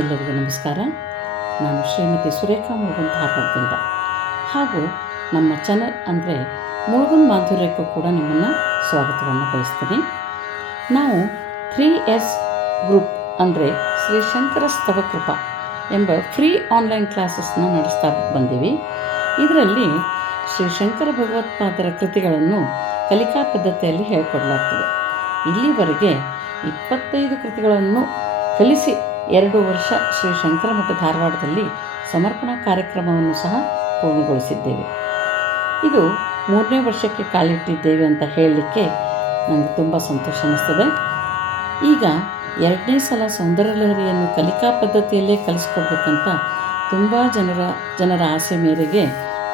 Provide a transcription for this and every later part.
ಎಲ್ಲರಿಗೂ ನಮಸ್ಕಾರ. ನಾನು ಶ್ರೀಮತಿ ಸುರೇಖಾ ಮುಳುಗುಂದ್ ಧಾರವಾಡದಿಂದ, ಹಾಗೂ ನಮ್ಮ ಚಾನಲ್ ಅಂದರೆ ಮುಳುಗುಂದ್ ಮಾಧುರ್ಯಕ್ಕೂ ಕೂಡ ನಿಮ್ಮನ್ನು ಸ್ವಾಗತವನ್ನು ಬಯಸ್ತೀನಿ. ನಾವು 3S ಗ್ರೂಪ್ ಅಂದರೆ ಶ್ರೀ ಶಂಕರ ಸ್ತವಕೃಪಾ ಎಂಬ ಫ್ರೀ ಆನ್ಲೈನ್ ಕ್ಲಾಸಸ್ನ ನಡೆಸ್ತಾ ಬಂದೀವಿ. ಇದರಲ್ಲಿ ಶ್ರೀ ಶಂಕರ ಭಗವತ್ಪಾದರ ಕೃತಿಗಳನ್ನು ಕಲಿಕಾ ಪದ್ಧತಿಯಲ್ಲಿ ಹೇಳಿಕೊಡಲಾಗ್ತದೆ. ಇಲ್ಲಿವರೆಗೆ 25 ಕೃತಿಗಳನ್ನು ಕಲಿಸಿ 2 ವರ್ಷ ಶ್ರೀ ಶಂಕರ ಮಠ ಧಾರವಾಡದಲ್ಲಿ ಸಮರ್ಪಣಾ ಕಾರ್ಯಕ್ರಮವನ್ನು ಸಹ ಪೂರ್ಣಗೊಳಿಸಿದ್ದೇವೆ. ಇದು 3ನೇ ವರ್ಷಕ್ಕೆ ಕಾಲಿಟ್ಟಿದ್ದೇವೆ ಅಂತ ಹೇಳಲಿಕ್ಕೆ ನನಗೆ ತುಂಬ ಸಂತೋಷ ಅನ್ನಿಸ್ತದೆ. ಈಗ 2ನೇ ಸಲ ಸೌಂದರ್ಯ ಲಹರಿಯನ್ನು ಕಲಿಕಾ ಪದ್ಧತಿಯಲ್ಲೇ ಕಲಿಸ್ಕೊಡ್ಬೇಕಂತ ತುಂಬ ಜನರ ಆಸೆ ಮೇರೆಗೆ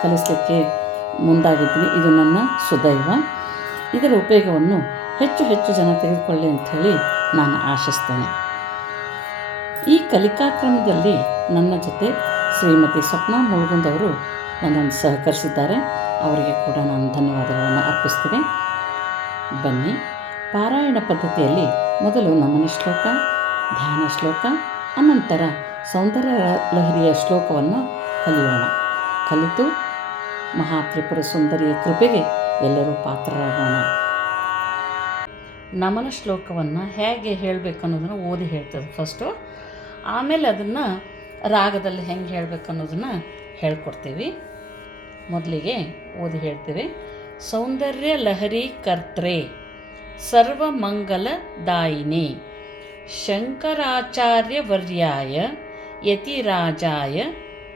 ಕಲಿಸಲಿಕ್ಕೆ ಮುಂದಾಗಿದ್ದೀನಿ. ಇದು ನನ್ನ ಸುದೈವ. ಇದರ ಉಪಯೋಗವನ್ನು ಹೆಚ್ಚು ಜನ ತೆಗೆದುಕೊಳ್ಳಿ ಅಂಥೇಳಿ ನಾನು ಆಶಿಸ್ತೇನೆ. ಈ ಕಲಿಕಾಕ್ರಮದಲ್ಲಿ ನನ್ನ ಜೊತೆ ಶ್ರೀಮತಿ ಸ್ವಪ್ನ ಮುಳುಗುಂದ್ ಅವರು ನನ್ನನ್ನು ಸಹಕರಿಸಿದ್ದಾರೆ. ಅವರಿಗೆ ಕೂಡ ನಾನು ಧನ್ಯವಾದಗಳನ್ನು ಅರ್ಪಿಸ್ತೀನಿ. ಬನ್ನಿ, ಪಾರಾಯಣ ಪದ್ಧತಿಯಲ್ಲಿ ಮೊದಲು ನಮನ ಶ್ಲೋಕ, ಧ್ಯಾನ ಶ್ಲೋಕ, ಅನಂತರ ಸೌಂದರ್ಯ ಲಹರಿಯ ಶ್ಲೋಕವನ್ನು ಕಲಿಯೋಣ. ಕಲಿತು ಮಹಾತ್ರಿಪುರ ಸುಂದರಿಯ ಕೃಪೆಗೆ ಎಲ್ಲರೂ ಪಾತ್ರರಾಗೋಣ. ನಮನ ಶ್ಲೋಕವನ್ನು ಹೇಗೆ ಹೇಳಬೇಕು ಅನ್ನೋದನ್ನು ಓದಿ ಹೇಳ್ತದೆ ಫಸ್ಟು. ಆಮೇಲೆ ಅದನ್ನು ರಾಗದಲ್ಲಿ ಹೆಂಗೆ ಹೇಳಬೇಕು ಅನ್ನೋದನ್ನು ಹೇಳ್ಕೊಡ್ತೀವಿ. ಮೊದಲಿಗೆ ಓದಿ ಹೇಳ್ತೀವಿ. ಸೌಂದರ್ಯ ಲಹರಿ ಕರ್ತ್ರೆ ಸರ್ವಮಂಗಲದಾಯಿನೇ ಶಂಕರಾಚಾರ್ಯವರ್ಯಾಯ ಯತಿರಾಜಾಯ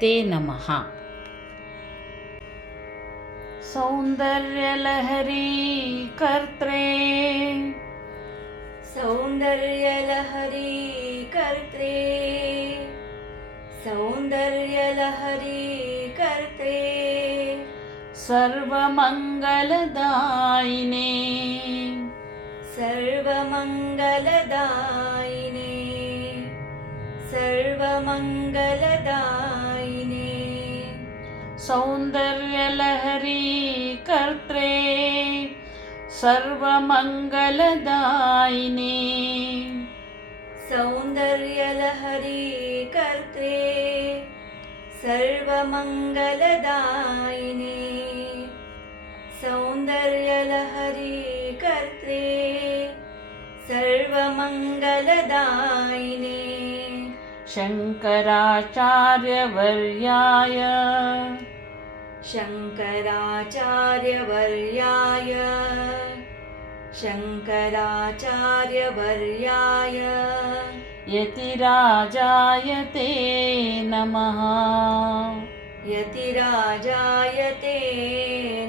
ತೇ ನಮಃ. ಸೌಂದರ್ಯ ಲಹರಿ ಕರ್ತ್ರೆ सौंदर्य लहरी कर्त्रे सौंदर्य लहरी कर्त्रे सर्वमंगलदायिने सर्वमंगलदायिने सर्वमंगलदायिने सौंदर्य लहरी कर्त्रे सर्वमंगलदायिने सौंदर्य लहरी कर्त्रे सर्वमंगलदायिने सौंदर्य लहरी कर्त्रे सर्वमंगलदायिने शंकराचार्यवर्याय शंकराचार्यवर्याय शंकराचार्यवर्याय यतिराजाय ते नमः. यतिराजाय ते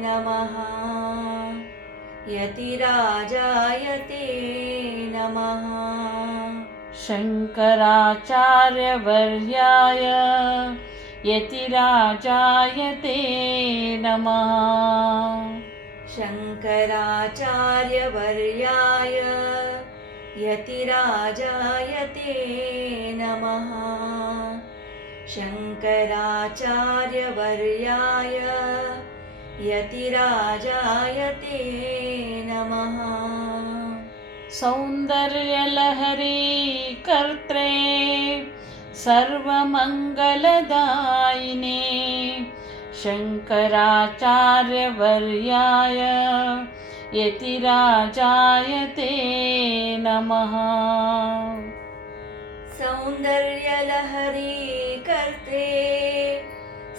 नमः. यतिराजाय ते नमः. शंकराचार्यवर्याय यतिराजाय ते नमः. शंकराचार्यवर्याय यतिराजाय ते नमः. शंकराचार्यवर्याय यतिराजाय ते नमः. सौंदर्य लहरी कर्त्रे सर्वमंगलदायिने शंकराचार्यवर्याय यतिराजाय ते नमः. सौंदर्य लहरी कर्त्रे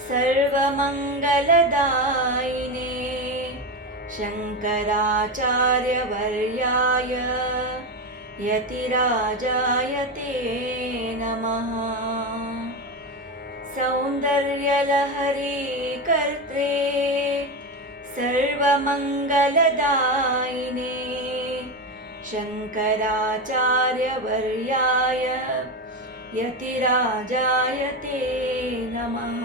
सर्वमंगलदायिने शंकराचार्यवर्याय यतिराजाय ते नमः. सौंदर्य लहरी कर्त्रे सर्वमंगलदायिने शंकराचार्यवर्याय यतिराजाय ते नमः.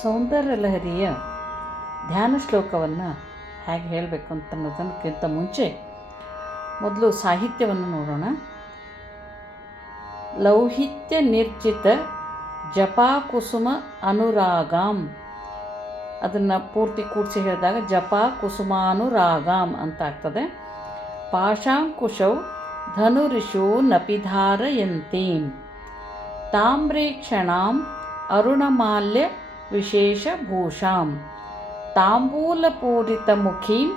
ಸೌಂದರ್ಯ ಲಹರಿಯ ಧ್ಯಾನ ಶ್ಲೋಕವನ್ನು ಹೇಗೆ ಹೇಳಬೇಕು ಅಂತ ಅನ್ನೋದಕ್ಕಿಂತ ಮುಂಚೆ ಮೊದಲು ಸಾಹಿತ್ಯವನ್ನು ನೋಡೋಣ. ಲೌಹಿತ್ಯ ನಿರ್ಜಿತ ಜಪಾಕುಸುಮ ಅನುರಾಗಾಂ, ಅದನ್ನು ಪೂರ್ತಿ ಕೂಡಿಸಿ ಹೇಳಿದಾಗ ಜಪಾ ಕುಸುಮಾನುರಾಗಾಂ ಅಂತ ಆಗ್ತದೆ. ಪಾಶಾಂಕುಶೌ ಧನುರಿಷು ನಪಿ ಧಾರಯಂತೀಂ ತಾಮ್ರೇಕ್ಷಣಾಂ ಅರುಣಮಾಲ್ಯ ವಿಶೇಷಭೂಷಾಂ ತಾಂಬೂಲಪೂರಿತಮುಖೀಂ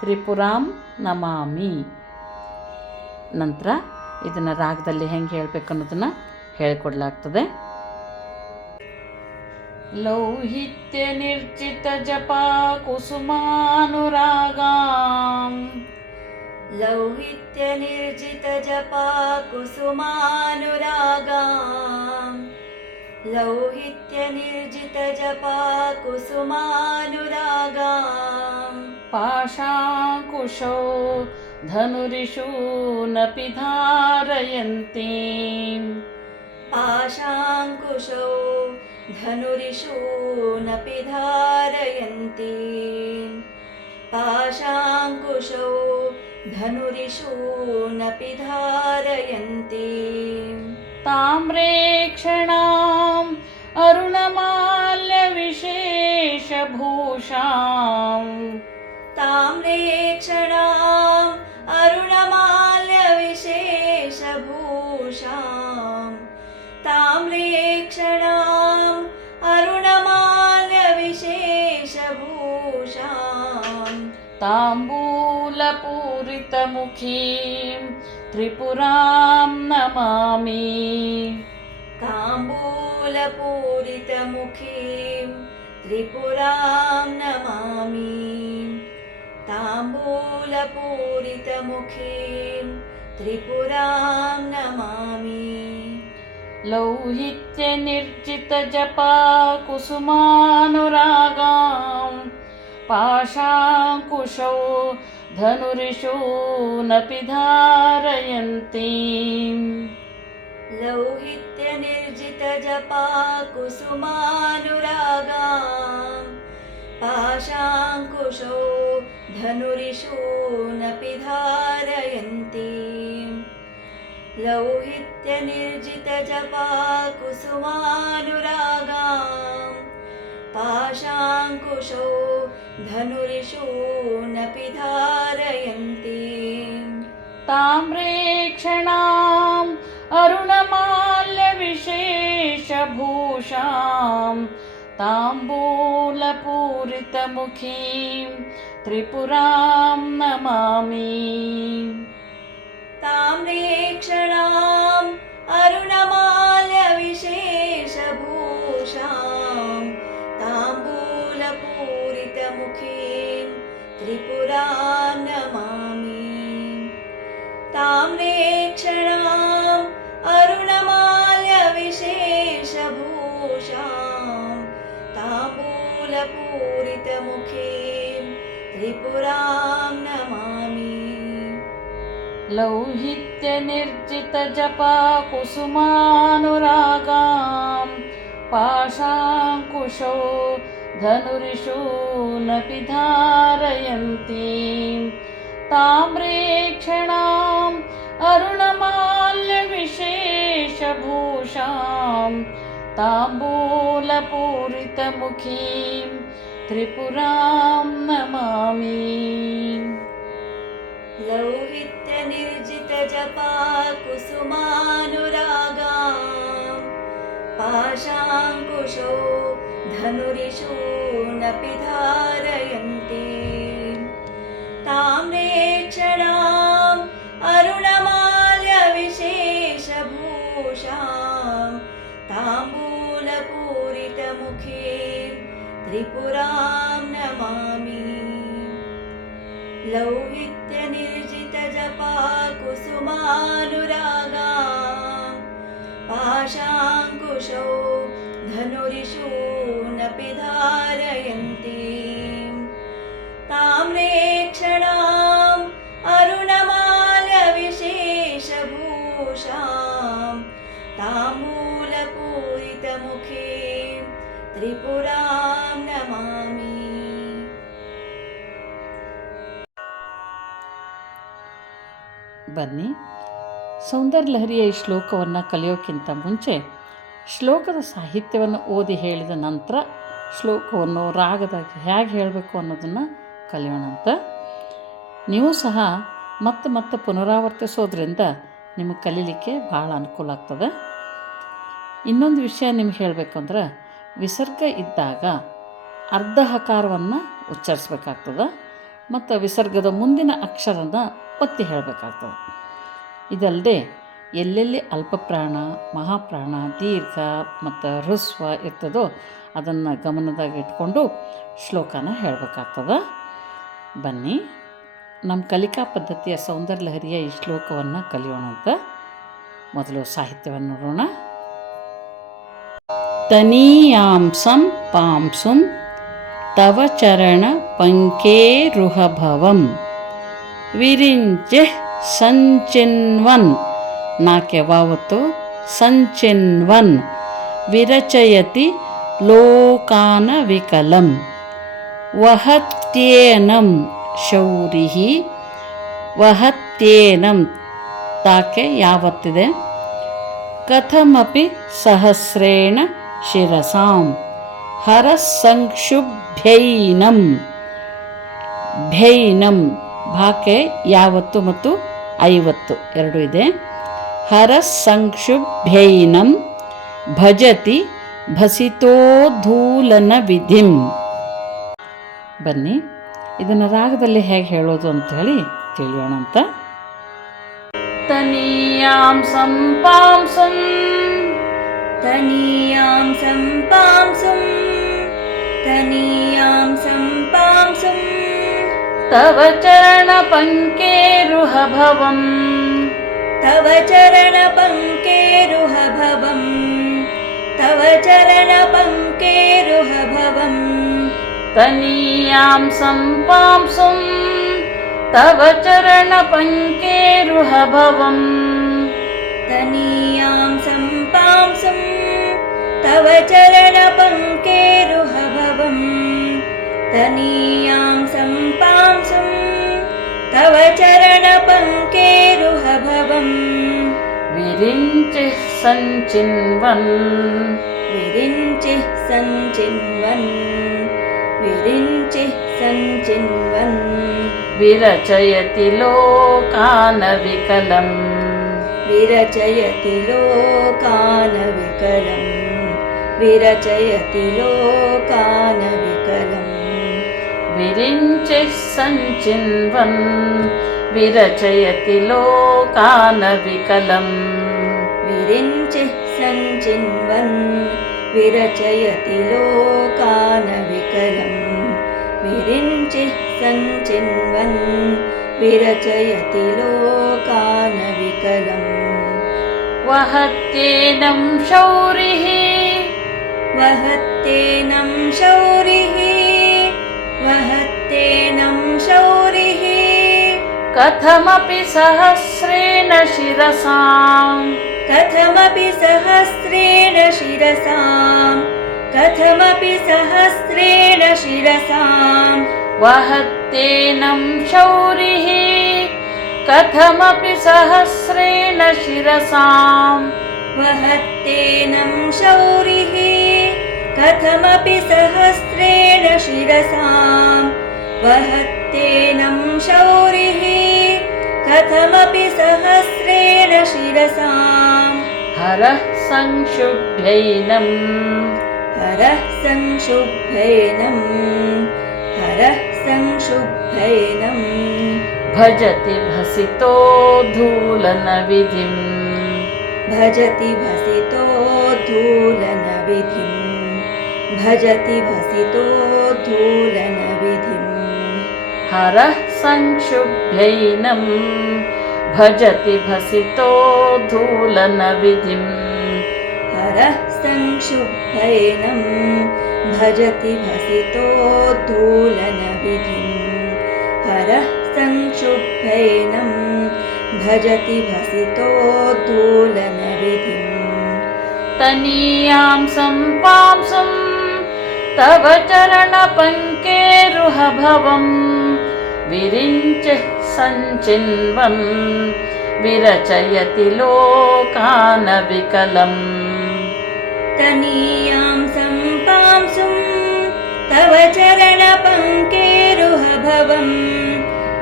ತ್ರಿಪುರಾಂ ನಮಾಮಿ. ನಂತರ ಇದನ್ನು ರಾಗದಲ್ಲಿ ಹೆಂಗೆ ಹೇಳಬೇಕು ಅನ್ನೋದನ್ನು ಹೇಳಿಕೊಡ್ಲಾಗ್ತದೆ. ಲೌಹಿತ್ಯ ನಿರ್ಜಿತ ಜಪಾ ಕುಸುಮಾನುರಾಗಾಂ ಲೌಹಿತ್ಯ ನಿರ್ಜಿತ ಜಪಾ ಕುಸುಮಾನುರಾಗಾಂ ಲೌಹಿತ್ಯ ನಿರ್ಜಿತ ಜಪಾ ಕುಸುಮಾನುರಾಗಾಂ ಪಾಶಾಂಕುಶೋ ಧನುರಿಷು ನಪಿ ಧಾರಯಂತೀಂ ಪಾಶಾಂಕುಶೌ ಧನುರಿಷು ನಪಿ ಧಾರಯಂತೀಂ ಪಾಶಾಂಕುಶೌ ಧನುರಿಷು ನಪಿ ಧಾರಯಂತೀಂ ತಾಮ್ರೇಕ್ಷಣಾಂ ಅರುಣಮಾಲ್ಯ ವಿಶೇಷಭೂಷಾಂ ತಾಮ್ರೇಕ್ಷಣಾಂ ಅರುಣಮಾಲ್ಯ ವಿಶೇಷಭೂಷಾಂ ತಾಮ್ರೇಕ್ಷಣಾಂ ಅರುಣಮಾಲ್ಯ ವಿಶೇಷಭೂಷಾಂ ತಾಂಬೂಲಪೂರಿತಮುಖೀಂ ತ್ರಿಪುರಾಂ ನಮಾಮಿ. ತಾಂಬೂಲಪೂರಿತಮುಖೀಂ ತ್ರಿಪುರಾಂ ನಮಾಮಿ ತಾಂಬೂಲಪೂರಿತಮುಖೀಂ ತ್ರಿಪುರಾಂ ನಮಾಮಿ. ಲೌಹಿತ್ಯ ನಿರ್ಜಿತ ಜಪಾ ಕುಸುಮಾನುರಾಗಾಂ ಪಾಶಾಂಕುಶೌ ಧನುರಿಷು ನಪಿ ಧಾರಯಂತೀಂ ಲೌಹಿತ್ಯ ನಿರ್ಜಿತ ಜಪಾ ಕುಸುಮಾನುರಾಗಾಂ ಪಾಶಾಂಕುಶೌ ಧನುರಿಷು ನಪಿ ಧಾರಯಂತೀಂ ಲೌಹಿತ್ಯ ನಿರ್ಜಿತ ಜಪಾ ಕುಸುಮಾನುರಾಗಾಂ ಪಾಶಾಂಕುಶೌ ಧನುರಿಷು ನಪಿ ಧಾರಯಂತೀಂ ತಾಮ್ರೇಕ್ಷಣಾಂ ಅರುಣಮಾಲ್ಯ ವಿಶೇಷಭೂಷಾಂ ತಾಂಬೂಲಪೂರಿತಮುಖೀಂ ತ್ರಿಪುರಾಂ ನಮಾಮಿ. ತಾಮ್ರೇಕ್ಷಣಾಂ ಅರುಣಮಾಲ್ಯ ವಿಶೇಷಭೂಷಾಂ ತಾಂಬೂಲಪೂರಿತಮುಖೀಂ ತ್ರಿಪುರಾಂ ನಮಾಮಿ. ತಾಮ್ರೇಕ್ಷಣಾಂ ಅರುಣಮಾಲ್ಯ ವಿಶೇಷಭೂಷಾಂ ತಾಂಬೂಲಪೂರಿತಮುಖೀಂ ತ್ರಿಪುರಾಂ ನಮಾಮಿ. ಲೌಹಿತ್ಯ ನಿರ್ಜಿತ ಜಪಾ ಕುಸುಮಾನುರಾಗಾಂ ಪಾಶಾಂಕುಶೌ ಧನುರಿಷು ನಪಿ ಧಾರಯಂತೀಂ ತಾಮ್ರೇಕ್ಷಣಾಂ ಅರುಣಮಾಲ್ಯ ವಿಶೇಷಭೂಷಾಂ ತಾಂಬೂಲಪೂರಿತಮುಖೀಂ ತ್ರಿಪುರಾಂ ನಮಾಮಿ. ಲೌಹಿತ್ಯ ನಿರ್ಜಿತ ಜಪಾ ಕುಸುಮಾನುರಾಗಾಂ ಪಾಶಾಂಕುಶೌ ಧನುರಿಷು ನಪಿ ಧಾರಯಂತೀಂ ತಾಮ್ರೇಕ್ಷಣಾಂ ಅರುಣಮಾಲ್ಯ ವಿಶೇಷಭೂಷಾಂ ತಾಂಬೂಲಪೂರಿತಮುಖೀಂ ತ್ರಿಪುರಾಂ ನಮಾಮಿ. ಲೌಹಿತ್ಯ ನಿರ್ಜಿತ ಜಪಾ ಕುಸುಮಾನುರಾಗಾಂ ಪಾಶಾಂಕುಶೌ ಧನುರಿಷು ನಪಿ ಧಾರಯಂತೀಂ ತಾಮ್ರೇಕ್ಷಣಾಂ ಅರುಣಮಾಲ್ಯ ವಿಶೇಷಭೂಷಾಂ ತಾಂಬೂಲಪೂರಿತಮುಖೀಂ ತ್ರಿಪುರಾಂ ನಮಾಮಿ. ಬನ್ನಿ, ಸೌಂದರ್ಯಲಹರಿಯ ಈ ಶ್ಲೋಕವನ್ನು ಕಲಿಯೋಕ್ಕಿಂತ ಮುಂಚೆ ಶ್ಲೋಕದ ಸಾಹಿತ್ಯವನ್ನು ಓದಿ ಹೇಳಿದ ನಂತರ ಶ್ಲೋಕವನ್ನು ರಾಗದಾಗಿ ಹೇಗೆ ಹೇಳಬೇಕು ಅನ್ನೋದನ್ನು ಕಲಿಯೋಣಂತ. ನೀವು ಸಹ ಮತ್ತೆ ಮತ್ತೆ ಪುನರಾವರ್ತಿಸೋದ್ರಿಂದ ನಿಮಗೆ ಕಲೀಲಿಕ್ಕೆ ಭಾಳ ಅನುಕೂಲ ಆಗ್ತದೆ. ಇನ್ನೊಂದು ವಿಷಯ ನಿಮ್ಗೆ ಹೇಳಬೇಕಂದ್ರೆ, ವಿಸರ್ಗ ಇದ್ದಾಗ ಅರ್ಧ ಹಕಾರವನ್ನು ಉಚ್ಚರಿಸ್ಬೇಕಾಗ್ತದೆ ಮತ್ತು ವಿಸರ್ಗದ ಮುಂದಿನ ಅಕ್ಷರನ ಒತ್ತಿ ಹೇಳಬೇಕಾಗ್ತದೆ. ಇದಲ್ಲದೆ ಎಲ್ಲೆಲ್ಲಿ ಅಲ್ಪಪ್ರಾಣ, ಮಹಾಪ್ರಾಣ, ದೀರ್ಘ ಮತ್ತು ಹ್ರಸ್ವ ಇರ್ತದೋ ಅದನ್ನು ಗಮನದಾಗ ಇಟ್ಕೊಂಡು ಶ್ಲೋಕನ ಹೇಳಬೇಕಾಗ್ತದೆ. ಬನ್ನಿ, ನಮ್ಮ ಕಲಿಕಾ ಪದ್ಧತಿಯ ಸೌಂದರ್ಯ ಲಹರಿಯ ಈ ಶ್ಲೋಕವನ್ನು ಕಲಿಯೋಣಂತ. ಮೊದಲು ಸಾಹಿತ್ಯವನ್ನು ನೋಡೋಣ. ತನೀಯಾಂಸಂ ಪಾಂಸುಂ ತವ ಚರಣ ಪಂಕೇರುಹಭವಂ ವಿರಿಂಚೆ ಸಂಚಿನ್ವನ್, ನಾಕೆ ವಾವತ್ತು ಸಂಚಿನ್ವನ್, ವಿರಚಯತಿ ಲೋಕಾನ ವಿಕಲಂ ವಹತ್ಯೇನಂ ಶೌರಿಃ, ವಹತ್ಯೇನಂ ತಾಕೆ ಯಾವತ್ತಿದೆ, ಕಥಮಪಿ ಸಹಸ್ರೇಣ ಶಿರಸಾಂ ಹರಸಂಕ್ಷುಭ್ಯೈನಂ, ಭ್ಯೈನಂ ಭಾಕೆ ಯಾವತ್ತು ಮತ್ತು 50 ಎರಡೂ ಇದೆ. ಹರಸಂಕ್ಷುಭ್ಯೈನಂ ಭಜತಿ ಭಸಿತೋಧೂಲನ ವಿಧಿಂ. ಬನ್ನಿ, ಇದನ್ನು ರಾಗದಲ್ಲಿ ಹೇಗೆ ಹೇಳೋದು ಅಂಥೇಳಿ ತಿಳಿಯೋಣಂತ. ತನೀಯಾಂ ಸಂಪಾಂಸುಂ, ತನೀಯಾಂ ಸಂಪಾಂಸುಂ, ತನೀಯಾಂ ಸಂಪಾಂಸುಂ, ತವ ಚರಣ ಪಂಕೇರುಹಭವಂ, ತವ ಚರಣ ಪಂಕೇರುಹಭವಂ, ತವ ಚರಣ ಪಂಕೇರುಹಭವಂ, ತನೀಯಾಂ ಸಂಪಾಂಸುಂ ತವ ಚರಣ ಪಂಕೇರುಹಭವಂ, ತನೀಯಾಂ ಸಂಪಾಂಸುಂ ತವ ಚರಣ ಪಂಕೇರುಹಭವಂ, ತನೀಯಾಂ ಸಂಪಾಂಸುಂ ತವ ಚರಣ ಪಂಕೇರುಹಭವಂ, ವಿರಿಂಚಿ ಸಂಚಿನ್ವನ್, ವಿರಿಂಚಿ ಸಂಚಿನ್ವನ್, ವಿರಿಂಚಿ ಸಂಚಿನ್ವನ್, ವಿರಚಯತಿ ಲೋಕಾನ ವಿಕಲಂ, ವಿರಚಯತಿ ಲೋಕಾನ ವಿಕಲಂ, ವಿರಚಯತಿ ಲೋಕಾನ ವಿಕಲಂ, ವಿರಿಂಚಿ ಸಂಚಿನ್ವನ್, ವಿರಚಯತಿ ಲೋಕಾನ ವಿಕಲಂ, ವಿರಿಂಚಿ ಸಂಚಿನ್ವನ್, ವಿರಚಯತಿ ಲೋಕಾನ ವಿಕಲಂ, ವಿರಿಂಚಿ ಸಂಚಿನ್ವನ್, ವಿರಚಯತಿ ಲೋಕಾನ ವಿಕಲಂ, ವಹತ್ಯೇನಂ ಶೌರಿಃ, ವಹತ್ಯೇನಂ ಶೌರಿಃ, ವಹತ್ಯೇನಂ ಶೌರಿಃ, ಕಥಮಪಿ ಸಹಸ್ರೇಣ ಶಿರಸಾಂ, ಕಥಮಪಿ ಸಹಸ್ರೇಣ ಶಿರಸಾಂ, ಕಥಮಪಿ ಸಹಸ್ರೇಣ ಶಿರಸಾಂ, ವಹತ್ಯೇನಂ ಶೌರಿಃ, ಕಥಮಪಿ ಸಹಸ್ರೇಣ ಶಿರಸಾಂ, ವಹತ್ಯೇನಂ ಶೌರಿಃ, ಕಥಮಪಿ ಸಹಸ್ರೇಣ ಶಿರಸಾಂ, ವಹತ್ಯೇನಂ ಶೌರಿಃ, ಕಥಮಪಿ ಸಹಸ್ರೇಣ ಶಿರಸಾಂ, ಹರಃ ಸಂಕ್ಷುಭ್ಯೈನಂ, ಹರಃ ಸಂಕ್ಷುಭ್ಯೈನಂ, ಹರಃ ಸಂಕ್ಷುಭ್ಯೈನಂ, ಭಜತಿ ಭಸಿತೋಧೂಲನ ವಿಧಿಂ, ಭಜತಿ ಭಸಿತೋಧೂಲನ ವಿಧಿಂ, ಭಜತಿ ಭಸಿತೋಧೂಲನ ವಿಧಿಂ, ಹರಃ ಸಂಕ್ಷುಭ್ಯೈನಂ ಭಜತಿ ಭಸಿತೋಧೂಲನ ವಿಧಿಂ, ಹರಃ ಸಂಕ್ಷುಭ್ಯೈನಂ ಭಜತಿ ಭಸಿತೋಧೂಲನ ವಿಧಿಂ, ಹರಃ ಸಂಕ್ಷುಭ್ಯೈನಂ ಭಜತಿ ಭಸಿತೋಧೂಲನ ವಿಧಿಂ, ತನೀಯಾಂ ಸಂಪಾಂಸುಂ ತವ ಚರಣ ಪಂಕೇರುಹಭವಂ, ವಿರಿಂಚಿ ಸಂಚಿನ್ವನ್, ವಿರಚಯತಿ ಲೋಕಾನ ವಿಕಲಂ, ತನೀಯಾಂ ಸಂಪಾಂಸುಂ ತವ ಚರಣ ಪಂಕೇರುಹಭವಂ,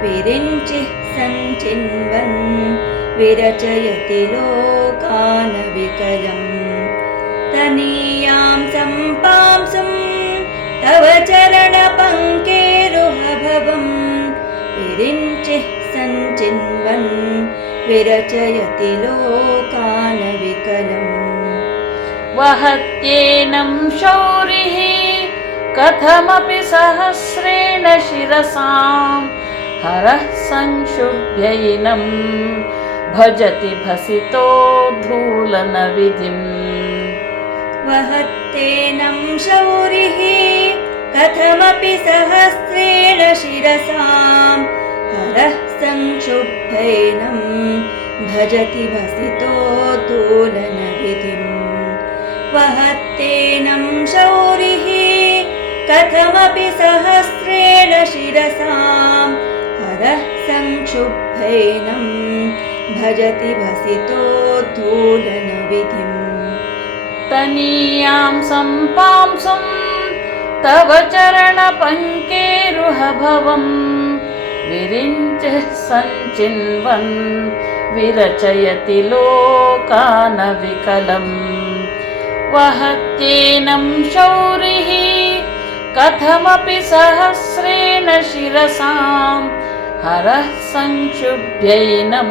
ವಿರಿಂಚಿ सञ्चिन्वन् विरचयति लोकानविकलम् तनीयां सम्पांसुं तव चरणपङ्केरुहभवं विरिञ्चिः सञ्चिन्वन् विरचयति लोकानविकलम् वहत्येनं शौरिः कथमपि सहस्रेण शिरसां हरः संशुभ्यैनं भजति भसितोद्धूलनविधिम् वहत्येनं शौरिः कथमपि सहस्रेण शिरसां हरः संशुभ्यैनं भजति भसितोद्धूलनविधिम् वहत्येनं शौरिः कथमपि सहस्रेण शिरसां हरः संक्षुब्धैनं भजति भसितोद्धूलनविधिम् तनीयां सम्पांसुं तव चरणपङ्केरुहभवं विरिञ्चिः सञ्चिन्वन् विरचयति लोकानविकलम् वहत्येनं शौरिः कथमपि सहस्रेण शिरसां हरः संक्षुभ्यैनं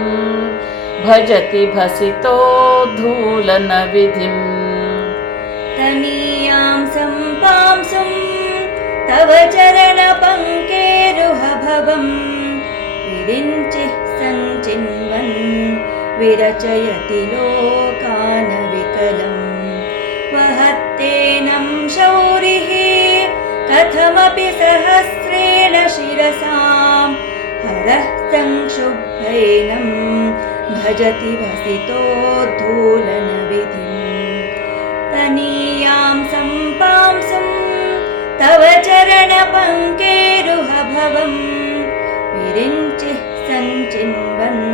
भजति भसितोद्धूलनविधिम् तनीयां सम्पांसुं तव चरणपङ्केरुहभवं विरिञ्चिः सञ्चिन्वन् विरचयति लोकानविकलम् वहत्येनं शौरिः कथमपि सहस्रेण शिरसां हरः संक्षुब्धैनं भजति भसितोद्धूलनविधिम् तनीयां सम्पांसुं तव चरणपङ्केरुहभवं विरिञ्चिः सञ्चिन्वन्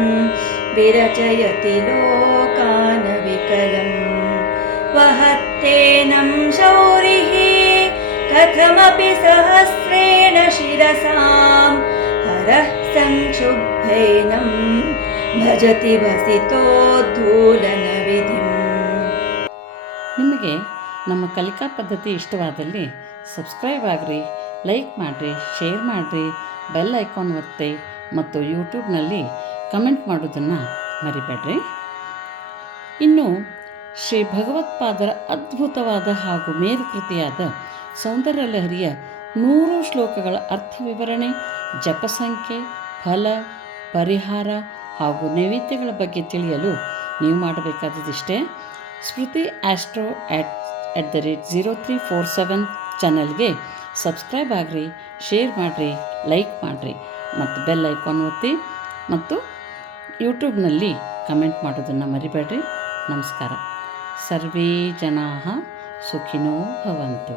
विरचयति लोकानविकलम् वहत्येनं शौरिः कथमपि सहस्रेण शिरसां हरः संक्षुब्धैनं भजति भसितोद्धूलनविधिम्. ನಿಮಗೆ ನಮ್ಮ ಕಲಿಕಾ ಪದ್ಧತಿ ಇಷ್ಟವಾದಲ್ಲಿ ಸಬ್ಸ್ಕ್ರೈಬ್ ಆಗಿರಿ, ಲೈಕ್ ಮಾಡಿರಿ, ಶೇರ್ ಮಾಡಿರಿ, ಬೆಲ್ ಐಕಾನ್ ಒತ್ತಿ ಮತ್ತು ಯೂಟ್ಯೂಬ್ನಲ್ಲಿ ಕಮೆಂಟ್ ಮಾಡೋದನ್ನು ಮರಿಬೇಡ್ರಿ. ಇನ್ನು ಶ್ರೀ ಭಗವತ್ಪಾದರ ಅದ್ಭುತವಾದ ಹಾಗೂ ಮೇರುಕೃತಿಯಾದ ಸೌಂದರ್ಯ ಲಹರಿಯ 100 ಶ್ಲೋಕಗಳ ಅರ್ಥ ವಿವರಣೆ, ಜಪಸಂಖ್ಯೆ, ಫಲ, ಪರಿಹಾರ ಹಾಗೂ ನೈವೇದ್ಯಗಳ ಬಗ್ಗೆ ತಿಳಿಯಲು ನೀವು ಮಾಡಬೇಕಾದದಿಷ್ಟೇ. ಸ್ಮೃತಿ ಆಸ್ಟ್ರೋ @0347 ಚಾನಲ್ಗೆ ಸಬ್ಸ್ಕ್ರೈಬ್ ಆಗಿರಿ, ಶೇರ್ ಮಾಡಿರಿ, ಲೈಕ್ ಮಾಡಿರಿ ಮತ್ತು ಬೆಲ್ ಐಕಾನ್ ಒತ್ತಿ ಮತ್ತು ಯೂಟ್ಯೂಬ್ನಲ್ಲಿ ಕಮೆಂಟ್ ಮಾಡೋದನ್ನು ಮರಿಬೇಡ್ರಿ. ನಮಸ್ಕಾರ. ಸರ್ವೇ ಜನಾಃ ಸುಖಿನೋ ಭವಂತು.